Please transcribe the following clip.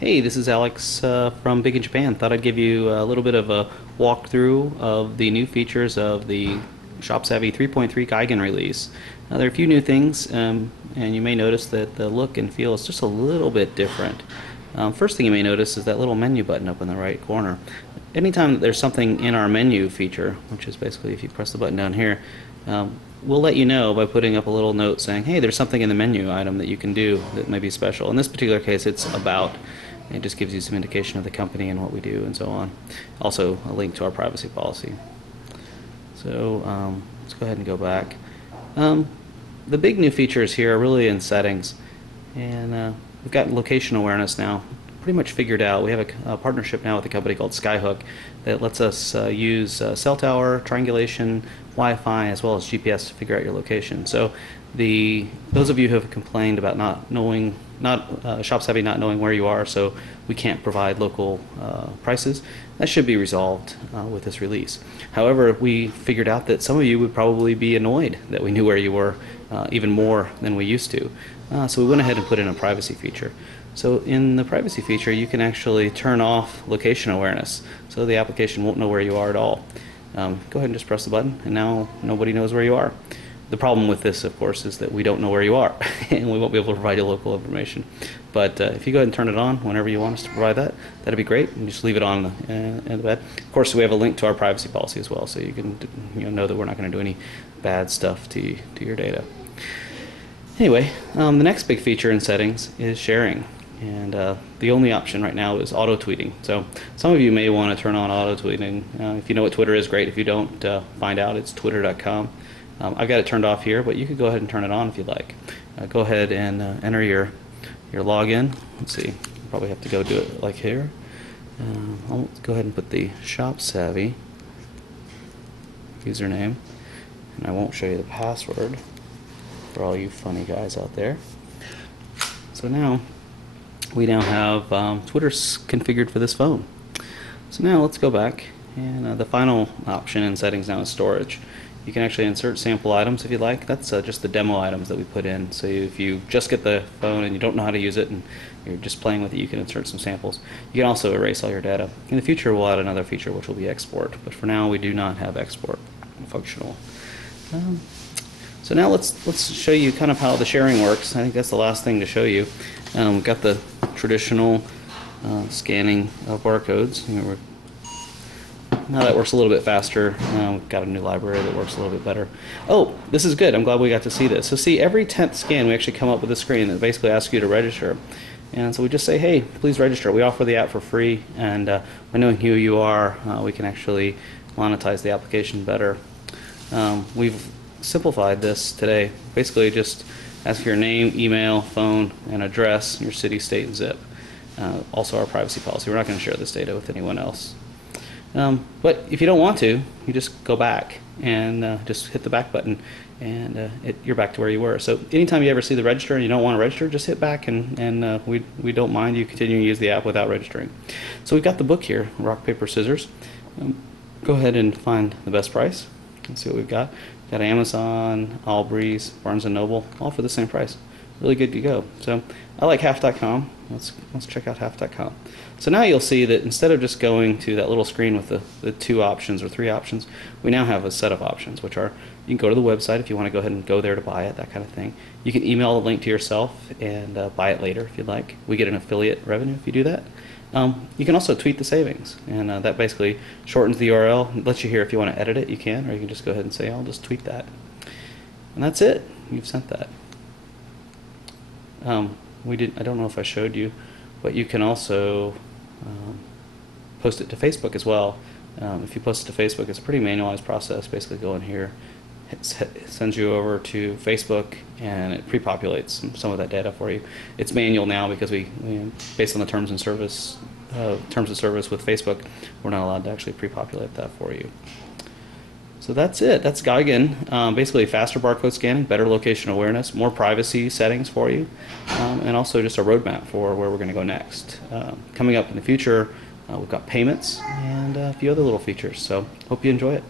Hey, this is Alex from Big in Japan. Thought I'd give you a little bit of a walkthrough of the new features of the ShopSavvy 3.3 Gigan release. Now, there are a few new things, and you may notice that the look and feel is just a little bit different. First thing you may notice is that little menu button up in the right corner. Anytime that there's something in our menu feature, which is basically if you press the button down here, we'll let you know by putting up a little note saying, hey, there's something in the menu item that you can do that may be special. In this particular case, it's about. It just gives you some indication of the company and what we do and so on. Also, a link to our privacy policy. So let's go ahead and go back. The big new features here are really in settings, and we've got location awareness now pretty much figured out. We have a partnership now with a company called Skyhook that lets us use cell tower, triangulation, Wi-Fi, as well as GPS to figure out your location. So those of you who have complained about not knowing, ShopSavvy not knowing where you are, so we can't provide local prices, that should be resolved with this release. However, we figured out that some of you would probably be annoyed that we knew where you were even more than we used to. So we went ahead and put in a privacy feature. So in the privacy feature, you can actually turn off location awareness, so the application won't know where you are at all. Go ahead and just press the button, and now nobody knows where you are. The problem with this, of course, is that we don't know where you are, and we won't be able to provide you local information. But if you go ahead and turn it on whenever you want us to provide that, that'd be great. And just leave it on in the bed. Of course, we have a link to our privacy policy as well, so you can know that we're not going to do any bad stuff to your data. Anyway, the next big feature in settings is sharing. And the only option right now is auto tweeting. So some of you may want to turn on auto tweeting. If you know what Twitter is, great. If you don't, find out. It's twitter.com. I've got it turned off here, but you could go ahead and turn it on if you'd like. Go ahead and enter your login. Let's see. You probably have to go do it like here. I'll go ahead and put the ShopSavvy username, and I won't show you the password for all you funny guys out there. So now we have Twitter configured for this phone. So now let's go back, and the final option in settings now is storage. You can actually insert sample items if you like. That's just the demo items that we put in. So if you just get the phone and you don't know how to use it and you're just playing with it, you can insert some samples. You can also erase all your data. In the future, we'll add another feature, which will be export. But for now, we do not have export functional. So now let's show you kind of how the sharing works. I think that's the last thing to show you. We've got the traditional scanning of barcodes. Now that works a little bit faster. We've got a new library that works a little bit better. Oh, this is good. I'm glad we got to see this. So see, every 10th scan, we actually come up with a screen that basically asks you to register. And so we just say, hey, please register. We offer the app for free, and by knowing who you are, we can actually monetize the application better. We've simplified this today. Basically just ask for your name, email, phone, and address, your city, state, and zip. Also our privacy policy. We're not going to share this data with anyone else. But if you don't want to, you just go back and just hit the back button, and you're back to where you were. So anytime you ever see the register and you don't want to register, just hit back, and we don't mind you continuing to use the app without registering. So we've got the book here, rock, paper, scissors. Go ahead and find the best price. Let's see what we've got. Got Amazon, Allbreeze, Barnes & Noble, all for the same price. Really good to go. So I like half.com. Let's check out half.com. So now you'll see that instead of just going to that little screen with the 2 options or 3 options, we now have a set of options, which are you can go to the website if you want to go ahead and go there to buy it, that kind of thing. You can email the link to yourself and buy it later if you'd like. We get an affiliate revenue if you do that. You can also tweet the savings, and that basically shortens the URL. It lets you hear if you want to edit it, you can, or you can just go ahead and say, I'll just tweet that. And that's it. You've sent that. I don't know if I showed you, but you can also post it to Facebook as well. If you post it to Facebook, it's a pretty manualized process. Basically go in here, it sends you over to Facebook, and it pre-populates some of that data for you. It's manual now because we based on the terms of service with Facebook, we're not allowed to actually pre-populate that for you. So that's it. That's Gigan. Basically faster barcode scanning, better location awareness, more privacy settings for you, and also just a roadmap for where we're going to go next. Coming up in the future, we've got payments and a few other little features. So hope you enjoy it.